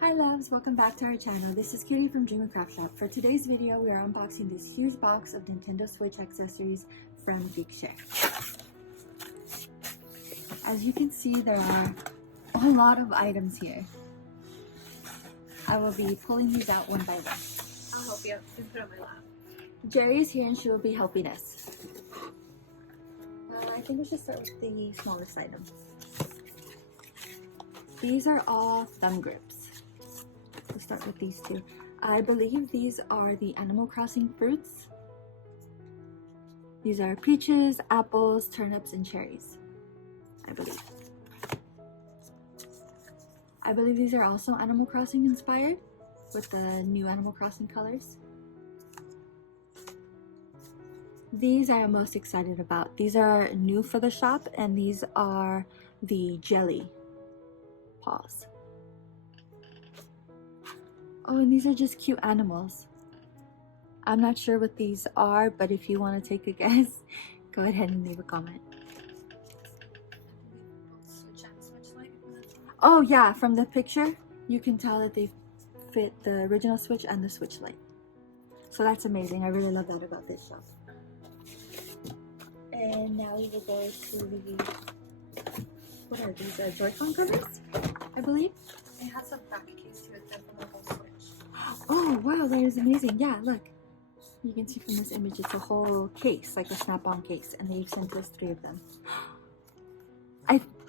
Hi loves, welcome back to our channel. This is Kitty from Dream and Craft Shop. For today's video, we are unboxing this huge box of Nintendo Switch accessories from Geekshare. As you can see, there are a lot of items here. I will be pulling these out one by one. I'll help you. You can put it on my lap. Jerry is here and she will be helping us. I think we should start with the smallest item. These are all thumb grips. We'll start with these two. I believe these are the Animal Crossing fruits. These are peaches, apples, turnips, and cherries. I believe these are also Animal Crossing inspired with the new Animal Crossing colors. These I am most excited about. These are new for the shop and these are the jelly paws. Oh, and these are just cute animals. I'm not sure what these are, but if you want to take a guess, go ahead and leave a comment. Oh yeah, from the picture, you can tell that they fit the original Switch and the Switch Lite. So that's amazing. I really love that about this shop. And now we will go to the, what are these? Joy-Con covers, I believe. It has a back case to it then from the whole Switch. Oh wow, that is amazing. Yeah, look. You can see from this image, it's a whole case, like a snap-on case, and they've sent us 3 of them.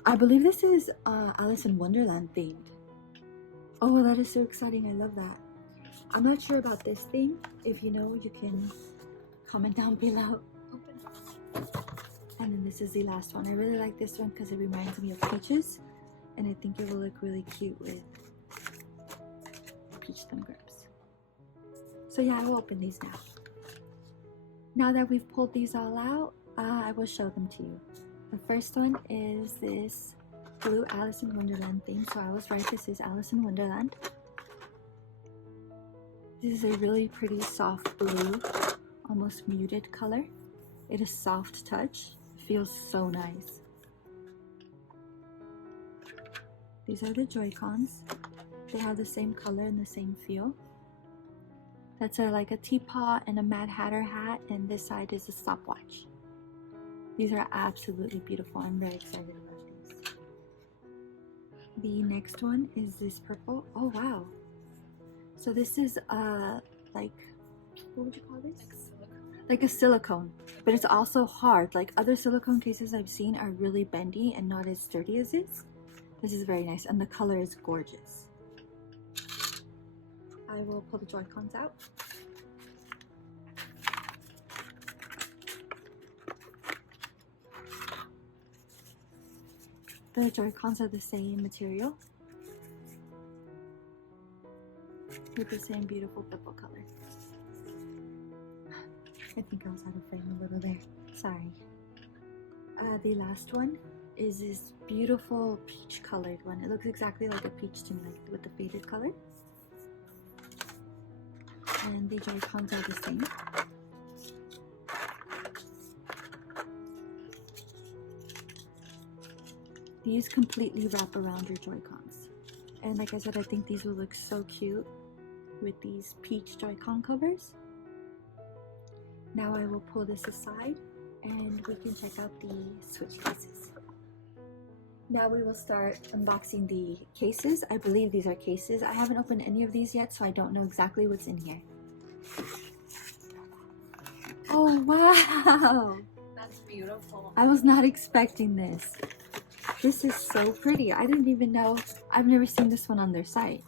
I believe this is Alice in Wonderland themed. Oh, that is so exciting. I love that. I'm not sure about this thing. If you know, you can comment down below. And then this is the last one. I really like this one because it reminds me of peaches, and I think it will look really cute with peach thumb grips. So yeah, I will open these now. Now that we've pulled these all out, I will show them to you. The first one is this blue Alice in Wonderland theme. So I was right, this is Alice in Wonderland. This is a really pretty soft blue, almost muted color. It is soft touch, feels so nice. These are the Joy-Cons. They have the same color and the same feel. That's like a teapot and a Mad Hatter hat, and this side is a stopwatch. These are absolutely beautiful. I'm very excited about these. The next one is this purple. Oh wow. So this is like, what would you call this? Like a silicone, but it's also hard. Like other silicone cases I've seen are really bendy and not as sturdy as this. This is very nice and the color is gorgeous. I will pull the Joy-Cons out. The Joy-Cons are the same material with the same beautiful purple color. I think I was out of frame a little there. Sorry. The last one is this beautiful peach colored one. It looks exactly like a peach to me, like with the faded color. And the Joy-Cons are the same. These completely wrap around your Joy-Cons. And like I said, I think these will look so cute with these peach Joy-Con covers. Now I will pull this aside and we can check out the Switch cases. Now we will start unboxing the cases. I believe these are cases. I haven't opened any of these yet, so I don't know exactly what's in here. Oh wow! That's beautiful. I was not expecting this. This is so pretty. I didn't even know. I've never seen this one on their site.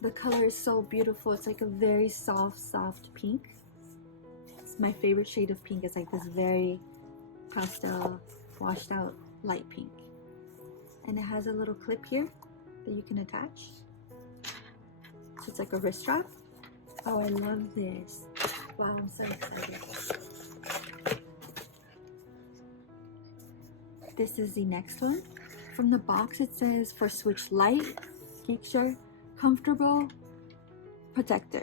The color is so beautiful. It's like a very soft pink. It's my favorite shade of pink. It's like this very pastel, washed out light pink. And it has a little clip here that you can attach. So it's like a wrist strap. Oh, I love this. Wow, I'm so excited. This is the next one. From the box it says for Switch Lite, Geekshare, comfortable protector,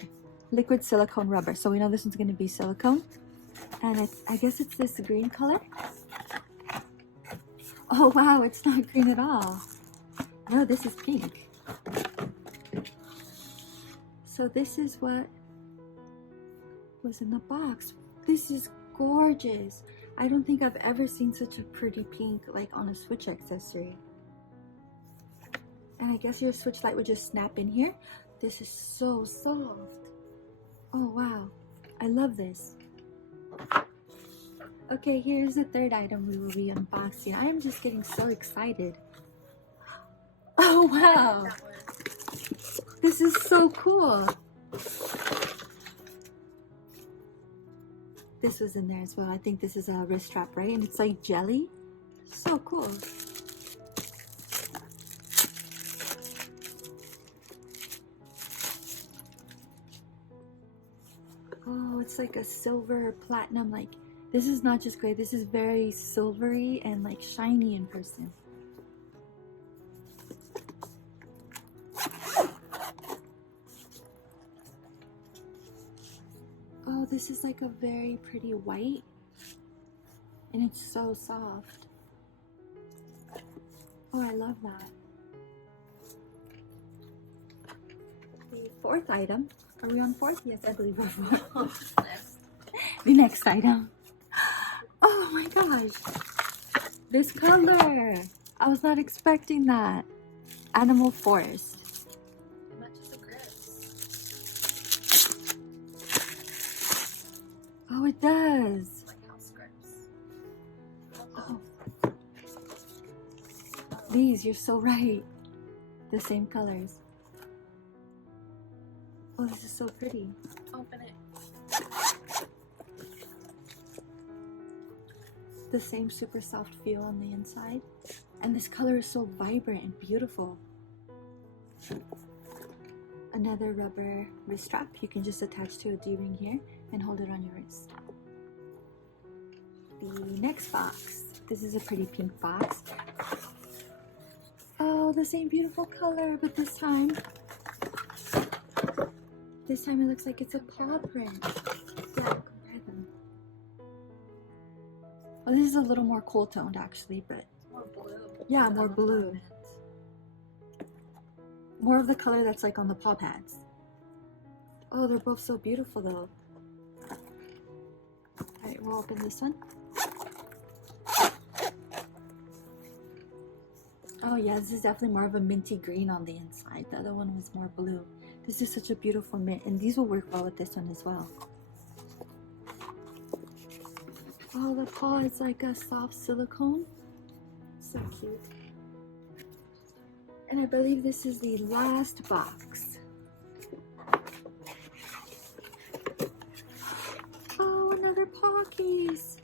liquid silicone rubber. So we know this one's going to be silicone. And I guess it's this green color. Oh wow, it's not green at all. No, this is pink. So this is what was in the box. This is gorgeous. I don't think I've ever seen such a pretty pink like on a Switch accessory. And I guess your Switch Lite would just snap in here. This is so soft. Oh wow, I love this. Okay, here's the third item we will be unboxing. I am just getting so excited. Oh wow, this is so cool. This was in there as well. I think this is a wrist strap, right? And it's like jelly. So cool. Oh, it's like a silver platinum. Like, this is not just gray. This is very silvery and like shiny in person. Oh, this is like a very pretty white. And it's so soft. Oh, I love that. The fourth item. Are we on fourth? Yes, I believe we're fourth. The next item. Oh my gosh. This color. I was not expecting that. Animal Forest. It matches the grips. Oh, it does. Like house grips. Oh. These, you're so right. The same colors. Oh, this is so pretty. Open it. The same super soft feel on the inside. And this color is so vibrant and beautiful. Another rubber wrist strap. You can just attach to a D-ring here and hold it on your wrist. The next box. This is a pretty pink box. Oh, the same beautiful color, but this time it looks like it's a paw print. Yeah, compare them. Oh, this is a little more cool toned actually, but More blue. yeah, more blue. More of the color that's like on the paw pads. Oh, they're both so beautiful though. Alright, we'll open this one. Oh yeah, this is definitely more of a minty green on the inside. The other one was more blue. This is such a beautiful mint, and these will work well with this one as well. Oh, the paw is like a soft silicone. So cute. And I believe this is the last box. Oh, another paw case.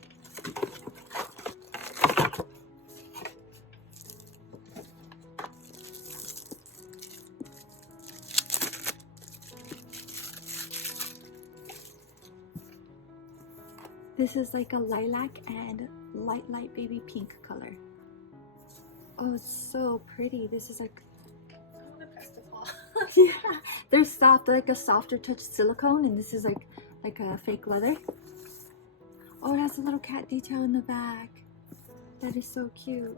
This is like a lilac and light baby pink color. Oh, it's so pretty. This is like, I want to press the paw. yeah, they're soft. They're like a softer touch silicone, and this is like a fake leather. Oh, it has a little cat detail in the back. That is so cute.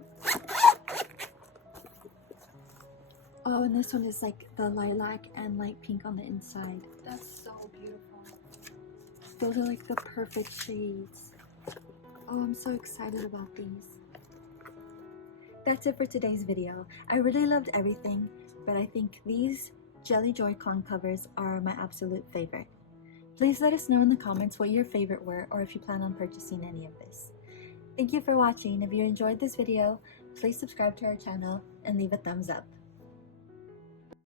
Oh, and this one is like the lilac and light pink on the inside. That's so beautiful. Those are like the perfect shades. Oh, I'm so excited about these. That's it for today's video. I really loved everything, but I think these Jelly Joy-Con covers are my absolute favorite. Please let us know in the comments what your favorite were or if you plan on purchasing any of this. Thank you for watching. If you enjoyed this video, please subscribe to our channel and leave a thumbs up.